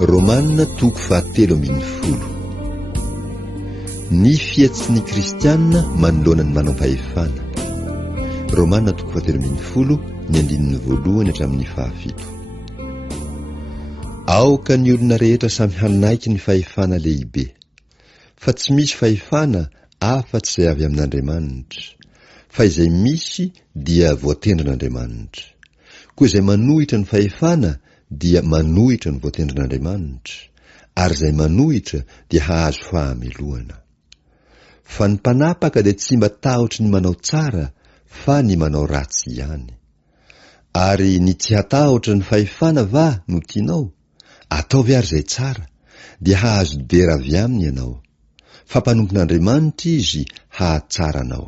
Romanina toko 7:10. Ny fietsin'ny kristianina manoloana ny manao fahefana. Romanina toko 7:10 ny andininy voalohany hatramin'ny 7. Aoka ny olona rehetra samy hanaiky ny fahefana lehibe, fa tsy misy fahefana afa-tsy izay avy amin'Andriamanitra, fa izay misy dia voatendrin'Andriamanitra. Koa izay manohitra ny fahefana dia manohitra ny voatendrin'Andriamanitra, ary izay manohitra dia hahazo fahamelohana. Fa ny mpanapaka dia tsy mba tahotry ny manao tsara, fa ny manao ratsy ihany. Ary ny tsy hatahotry ny fahefana va no tianao? Ataovy ary izay tsara, dia hahazo dera avy aminy ianao. Fa mpanompon'Andriamanitra izy hahatsaranao.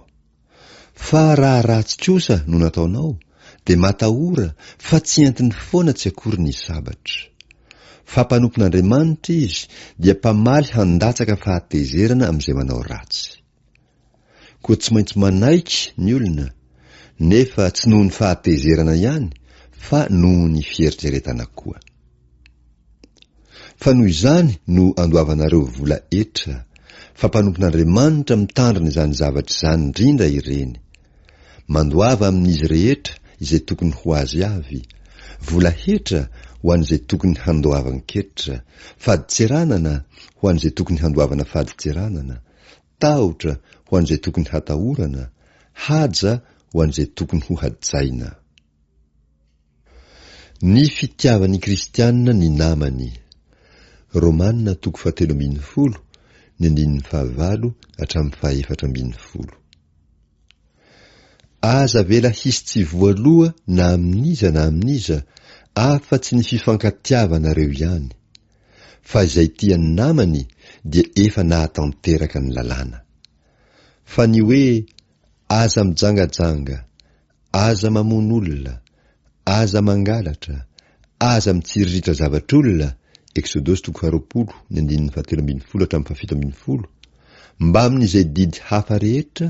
Fa raha ratsy kosa no nataonao, dia matahora fa tsy entiny foana tsy akory ny sabatra. Fa mpanompon'Andriamanitra izy dia mpamaly handatsaka fahatezerana amin'izay manao ratsy. Koa tsy maintsy manaiky ny olona, nefa tsy noho ny fahatezerana ihany, fa noho ny fieritreretana koa. Fa noho izany no andoavanareo vola etra, fa mpanompon'Andriamanitra mitandrina izany zavatra izany indrindra ireny. Mandoava amin'izy rehetra izay tokony ho azy avy, vola hetra ho an'izay tokony handoavan-ketra, faditseranana ho an'izay tokony handoavana faditseranana, tahotra ho an'izay tokony hatahorana, haja ho an'izay tokony ho hajaina. Ny fitiavan'ny kristianina ny namany. Romanina toko 7:10 ny andininy 9 hatramin'ny 14. Aza vela hisy tsy voaloha na amin'iza afa-tsy ny fifankatiavanareo ihany, fa izay tian'ny namany dia efa nahatanteraka ny lalàna. Fa ny hoe aza mijangajanga, aza mamono olona, aza mangalatra, aza mitsiriritra zavatr'olona, Exodosy toko 20 ny andininy 17 hatramin'ny 17, mba amin'izay didy hafa rehetra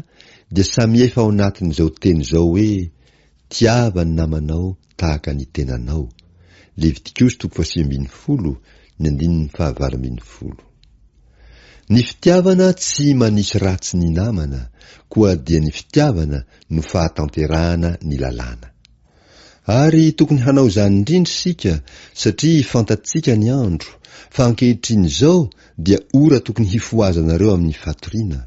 dia samy efa ao anatin'izao teny izao hoe tiava ny namanao tahaka ny tenanao. Levitikosy toko 20 ny andininy 19. Ny fitiavana tsy manisy ratsy ny namana, koa dia ny fitiavana no fahatanterahana ny lalàna. Ary tokony hanao izany indrindra sika, satria fantatsika ny andro, fa ankehitriny izao dia ora tokony hifoazanareo amin'ny fatoriana.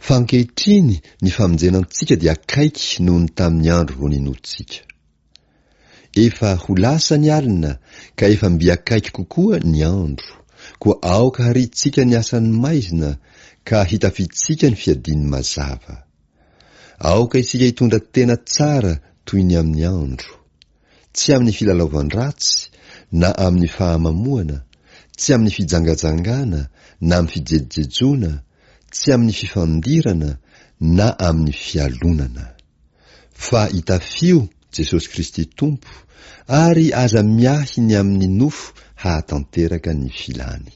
Fa ankehitriny ny famonjenantsika dia akaiky noho ny tamin'ny andro vao ninotsika. Efa ho lasa ny alina, ka efa mby akaiky kokoa ny andro, koa aoka haritsika ny asan'ny maizina, ka hitafitsika ny fiadian'ny mazava. Aoka isika hitondra tena tsara toy ny amin'ny andro, tsy amin'ny filalaovan-dratsy, na amin'ny fahamamoana, tsy amin'ny fijangajangana, na amin'ny fijejejona, tsy amin'ny fifandirana, na amin'ny fialonana. Fa hitafio Jesosy Kristy Tompo, ary aza miahiny amin'ny nofo hahatanteraka ny filany.